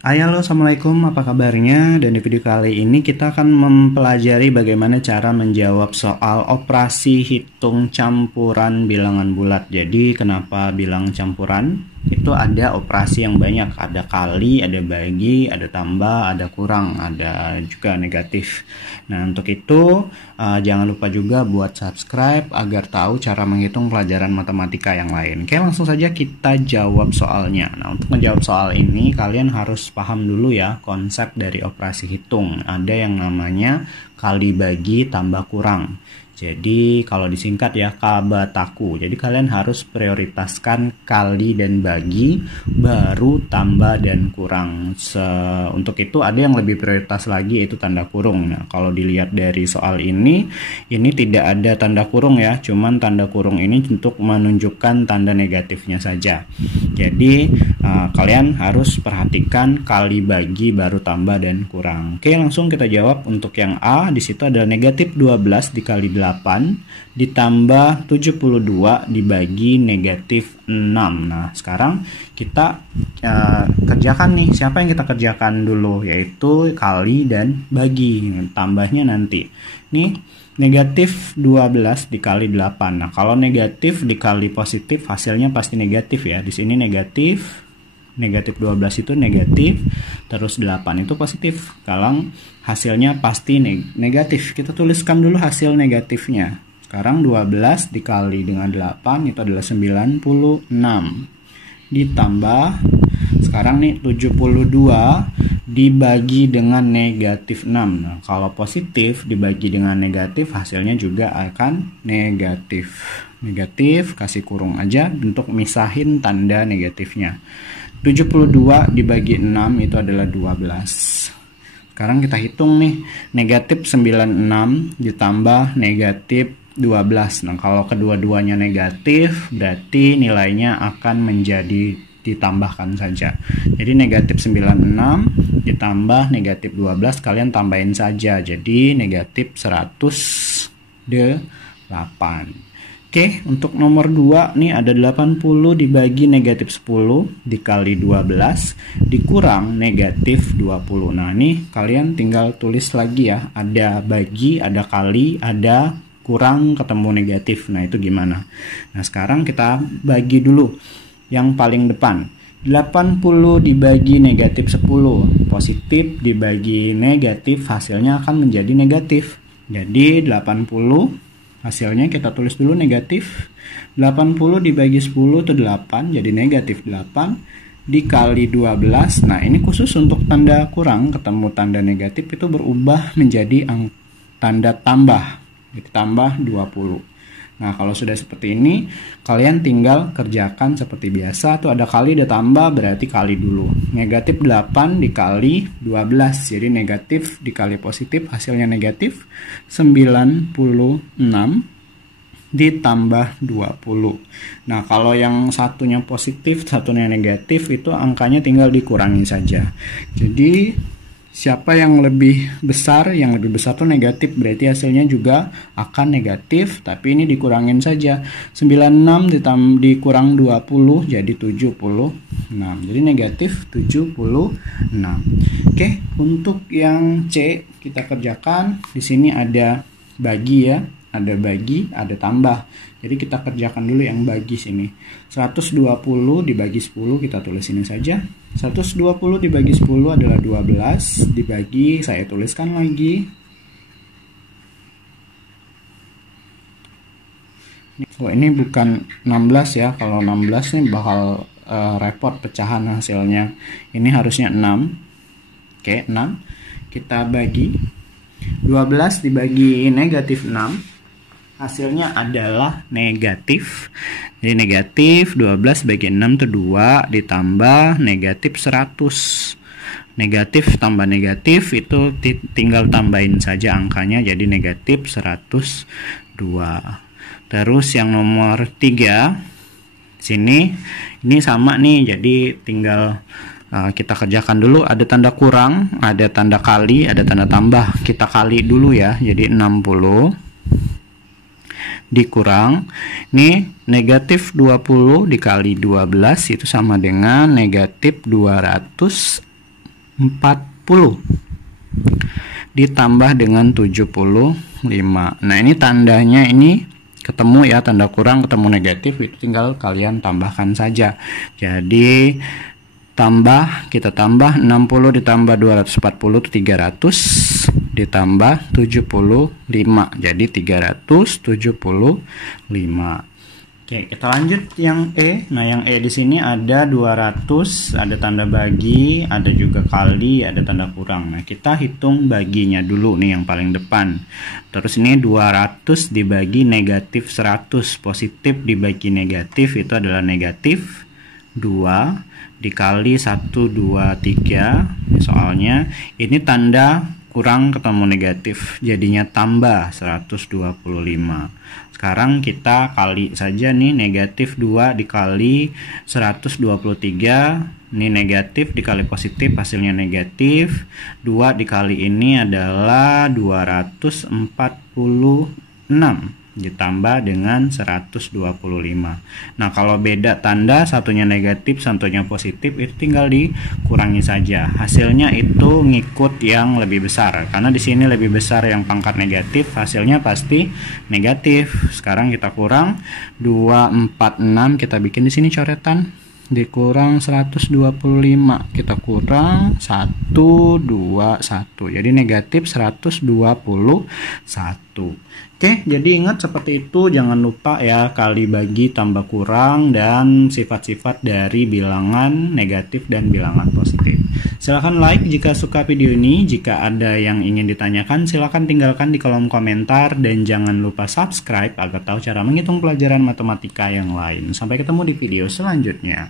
Hai, halo, assalamualaikum, apa kabarnya? Dan di video kali ini kita akan mempelajari bagaimana cara menjawab soal operasi hitung campuran bilangan bulat. Jadi kenapa bilang campuran? Itu ada operasi yang banyak, ada kali, ada bagi, ada tambah, ada kurang, ada juga negatif. Nah, untuk itu jangan lupa juga buat subscribe agar tahu cara menghitung pelajaran matematika yang lain. Oke, langsung saja kita jawab soalnya. Nah, untuk menjawab soal ini kalian harus paham dulu ya konsep dari operasi hitung. Ada yang namanya kali bagi tambah kurang. Jadi kalau disingkat ya kabataku. Jadi kalian harus prioritaskan kali dan bagi, baru tambah dan kurang. Untuk itu ada yang lebih prioritas lagi, yaitu tanda kurung. Nah, kalau dilihat dari soal ini tidak ada tanda kurung ya, cuman tanda kurung ini untuk menunjukkan tanda negatifnya saja. Jadi kalian harus perhatikan kali bagi baru tambah dan kurang. Oke, langsung kita jawab. Untuk yang A, di situ ada negatif 12 dikali 8 ditambah 72 dibagi negatif 6. Nah, sekarang kita kerjakan nih. Siapa yang kita kerjakan dulu? Yaitu kali dan bagi. Tambahnya nanti. Nih, negatif 12 dikali 8. Nah, kalau negatif dikali positif hasilnya pasti negatif ya. Di sini negatif 12 itu negatif, terus 8 itu positif. Kalau hasilnya pasti negatif. Kita tuliskan dulu hasil negatifnya. Sekarang 12 dikali dengan 8 itu adalah 96. Ditambah sekarang nih 72 dibagi dengan negatif 6. Nah, kalau positif dibagi dengan negatif hasilnya juga akan negatif. Negatif kasih kurung aja untuk misahin tanda negatifnya. 72 dibagi 6 itu adalah 12. Sekarang kita hitung nih, negatif 96 ditambah negatif 12. Nah, kalau kedua-duanya negatif berarti nilainya akan menjadi ditambahkan saja. Jadi negatif 96 ditambah negatif 12 kalian tambahin saja. Jadi negatif 108. Oke, untuk nomor 2 nih ada 80 dibagi negatif 10 dikali 12 dikurang negatif 20. Nah, ini kalian tinggal tulis lagi ya. Ada bagi, ada kali, ada kurang, ketemu negatif. Nah, itu gimana? Nah, sekarang kita bagi dulu yang paling depan. 80 dibagi negatif 10. Positif dibagi negatif hasilnya akan menjadi negatif. Jadi 80 hasilnya kita tulis dulu negatif. 80 dibagi 10 itu 8, jadi negatif 8 dikali 12. Nah, ini khusus untuk tanda kurang, ketemu tanda negatif itu berubah menjadi tanda tambah. Ditambah 20. Nah, kalau sudah seperti ini, kalian tinggal kerjakan seperti biasa. Tuh ada kali, ada tambah, berarti kali dulu. Negatif 8 dikali 12. Jadi negatif dikali positif, hasilnya negatif 96 ditambah 20. Nah, kalau yang satunya positif, satunya negatif, itu angkanya tinggal dikurangi saja. Jadi siapa yang lebih besar? Yang lebih besar tuh negatif, berarti hasilnya juga akan negatif, tapi ini dikurangin saja. 96 dikurang 20 jadi 76. Jadi negatif 76. Oke, untuk yang C kita kerjakan. Di sini ada bagi ya. Ada bagi, ada tambah. Jadi kita kerjakan dulu yang bagi sini. 120 dibagi 10 kita tulis ini saja. 120 dibagi 10 adalah 12. Dibagi, saya tuliskan lagi. Oh, ini bukan 16 ya. Kalau 16 nih bakal repot pecahan hasilnya. Ini harusnya 6. Oke, 6. Kita bagi. 12 dibagi negatif 6. Hasilnya adalah negatif. Jadi negatif 12 bagi 6 itu 2 ditambah negatif 100. Negatif tambah negatif itu tinggal tambahin saja angkanya jadi negatif 102. Terus yang nomor 3 sini ini sama nih, jadi tinggal kita kerjakan dulu. Ada tanda kurang, ada tanda kali, ada tanda tambah. Kita kali dulu ya. Jadi 60 dikurang nih negatif 20 dikali 12 itu sama dengan negatif 200 ditambah dengan 75. Nah, ini tandanya ini ketemu ya, tanda kurang ketemu negatif, itu tinggal kalian tambahkan saja. Jadi kita tambah 60 ditambah 240 itu 300 ditambah 75, jadi 375. Oke, kita lanjut yang E. Nah, yang E di sini ada 200, ada tanda bagi, ada juga kali, ada tanda kurang. Nah, kita hitung baginya dulu nih yang paling depan. Terus ini 200 dibagi negatif 100, positif dibagi negatif itu adalah negatif 2 dikali 1, 2, 3. Soalnya ini tanda kurang ketemu negatif, jadinya tambah 125. Sekarang kita kali saja nih, negatif 2 dikali 123, ini negatif dikali positif hasilnya negatif. 2 dikali ini adalah 246 ditambah dengan 125. Nah, kalau beda tanda, satunya negatif, satunya positif, itu tinggal dikurangi saja. Hasilnya itu ngikut yang lebih besar. Karena di sini lebih besar yang pangkat negatif, hasilnya pasti negatif. Sekarang kita kurang 246, kita bikin di sini coretan. Dikurang 125, kita kurang 121, jadi negatif 121. Oke, jadi ingat seperti itu, jangan lupa ya kali bagi, tambah kurang, dan sifat-sifat dari bilangan negatif dan bilangan positif. Silahkan like jika suka video ini. Jika ada yang ingin ditanyakan, silahkan tinggalkan di kolom komentar, dan jangan lupa subscribe agar tahu cara menghitung pelajaran matematika yang lain. Sampai ketemu di video selanjutnya.